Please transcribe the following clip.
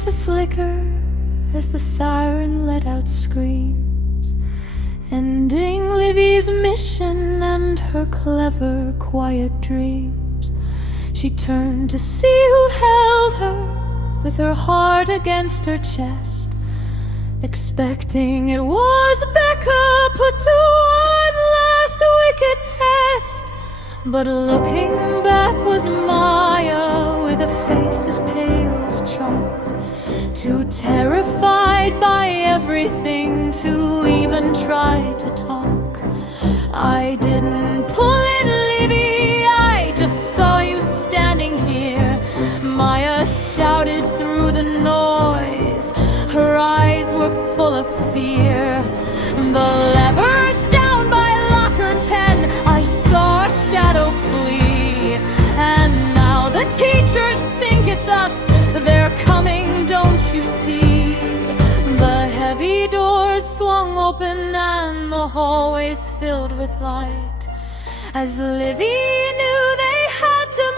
to flicker as the siren let out screams, ending Livy's mission and her clever, quiet dreams. She turned to see who held her, with her heart against her chest, expecting it was Becca put to one last wicked test. But looking back was Maya, with a face as pale as chalk, too terrified by everything to even try to talk. I didn't pull it, Livy, I just saw you standing here. Maya shouted through the noise, her eyes were full of fear. The lever's down by locker 10, I saw a shadow flee. And now the teachers think it's us, they're coming, don't you see? The heavy doors swung open and the hallways filled with light, as Livy knew they had to